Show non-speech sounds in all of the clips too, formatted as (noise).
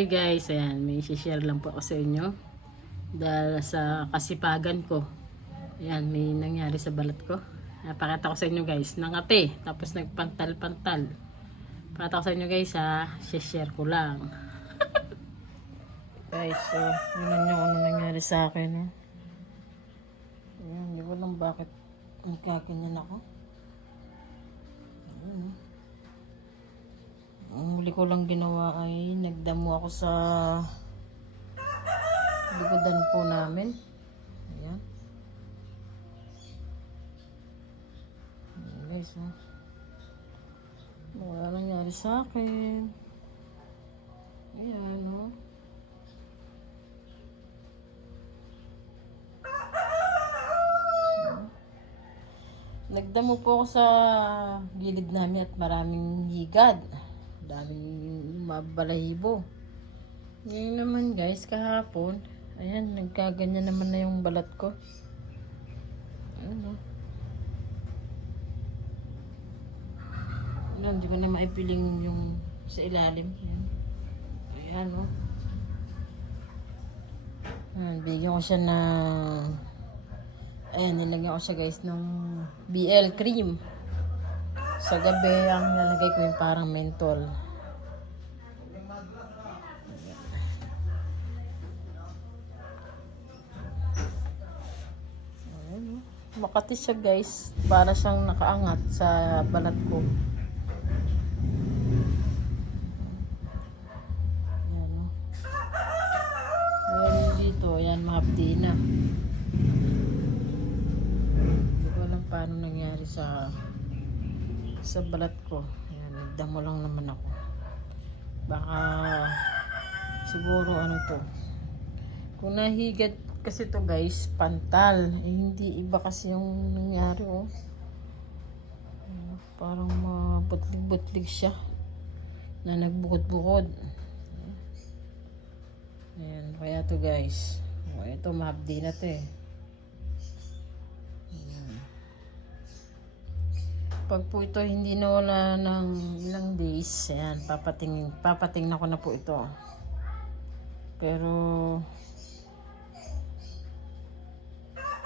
Hi guys, ayan, may share lang po ako sa inyo. Dahil sa kasipagan ko. Ayan, may nangyari sa balat ko. Napakita ko sa inyo guys, nangate, tapos nagpantal-pantal. Pakita ko sa inyo guys ha, share ko lang. (laughs) guys, so, yun yung ano nangyari sa akin. Eh. Ayan, hindi ko lang bakit nagkaganyan ako. Ayan, eh. Huli ko lang ginawa ay nagdamo ako sa likodan po namin. Ayan. Ayan guys, oh. Wala nangyari sa akin. Ayan, oh. Nagdamo po ako sa gilid namin at maraming higad. Daming mabalahibo. Ngayon naman guys, kahapon, ayan, nagkaganyan naman na yung balat ko. Ano? Ano, hindi ko na maipiling yung sa ilalim. Ayan. Ayan, oh. Ayan, bigyan ko siya ng Ayan, nilagyan ko siya guys ng BL cream. Sa gabi, ang nalagay ko yung parang mentol. Oh. Makati siya guys. Para siyang nakaangat sa balat ko. Ayan, oh. Ayan dito, ayan, mahapdi na. Hindi ko alam paano nangyari sa sa balat ko. Ayan, nagdamo lang naman ako. Baka siguro ano to. Kung nahigat kasi to guys, pantal. Eh, hindi iba kasi yung nangyari oh. Parang mabutlig-butlig siya. Na nagbukod-bukod. Ayan, kaya to guys. Oh, ito, mahapdi na to eh. Pag po ito hindi nawala ng ilang days, ayan, papatingin, papatingin ko na po ito. Pero,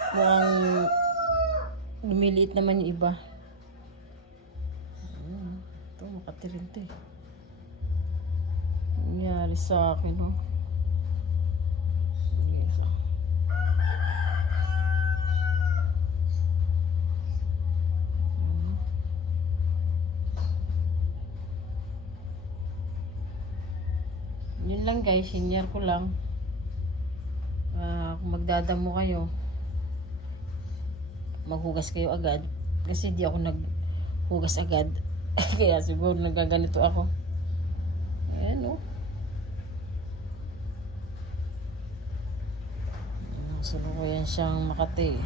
mukhang lumiliit naman yung iba. Ito, makatirin to eh. Nangyari sa akin, oh. Lang guys, senior ko lang. Ah, kung magdadamo kayo, maghugas kayo agad. Kasi di ako naghugas agad. (laughs) Kaya siguro nagaganito ako. Ayan o. Oh. Sulukuyan siyang makati.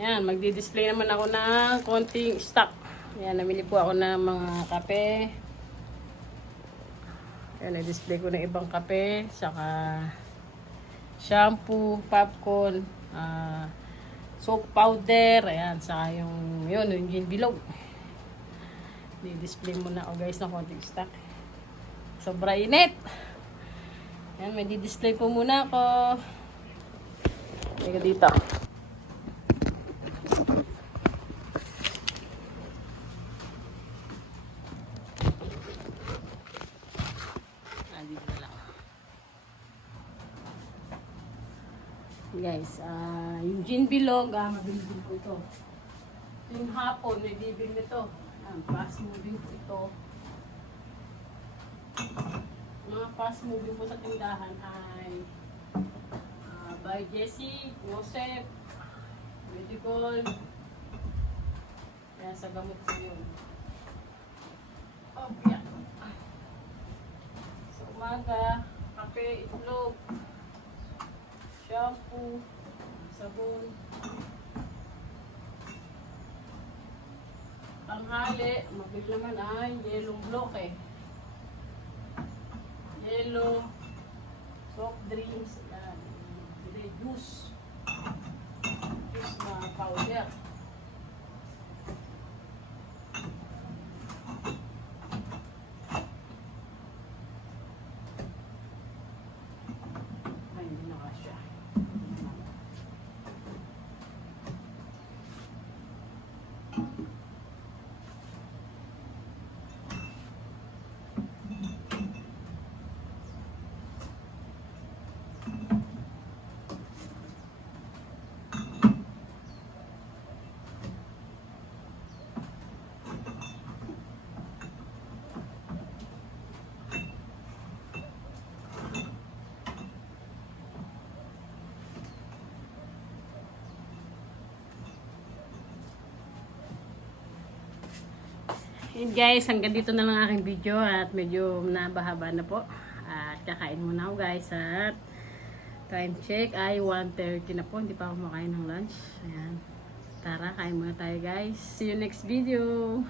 Yan, magdi-display naman ako ng konting stock. Yan, namili po ako ng mga kape. Yan, na-display ko ng ibang kape. Saka shampoo, popcorn, ah, soap powder. Ayan, saka yung, yun, yung gin bilog. Di-display muna ako guys ng konting stock. Sobra init. Yan, may di-display po muna ako. Teka dito. Guys, ah yung gin bilog, ah, mabilis po ito. Yung hapon, may bibig nito. Ah, fast moving po ito. Mga fast moving po sa tindahan ay ah, by Jessie, Joseph, Medical. Kaya sa gamot ko yun. Oh, yeah. Sa umaga, kape, itlog, shampoo, sabon. Tanghali, mabig naman ay yellow block eh. yellow, soft drinks, yan. Juice. Juice na powder. Ay, hindi na kasya. Yun guys, hanggang dito na lang aking video at medyo nabahaba na po. At kakain muna ako guys at time check ay 1.30 na po. Hindi pa ako makain ng lunch. Ayan. Tara, kain muna tayo guys. See you next video.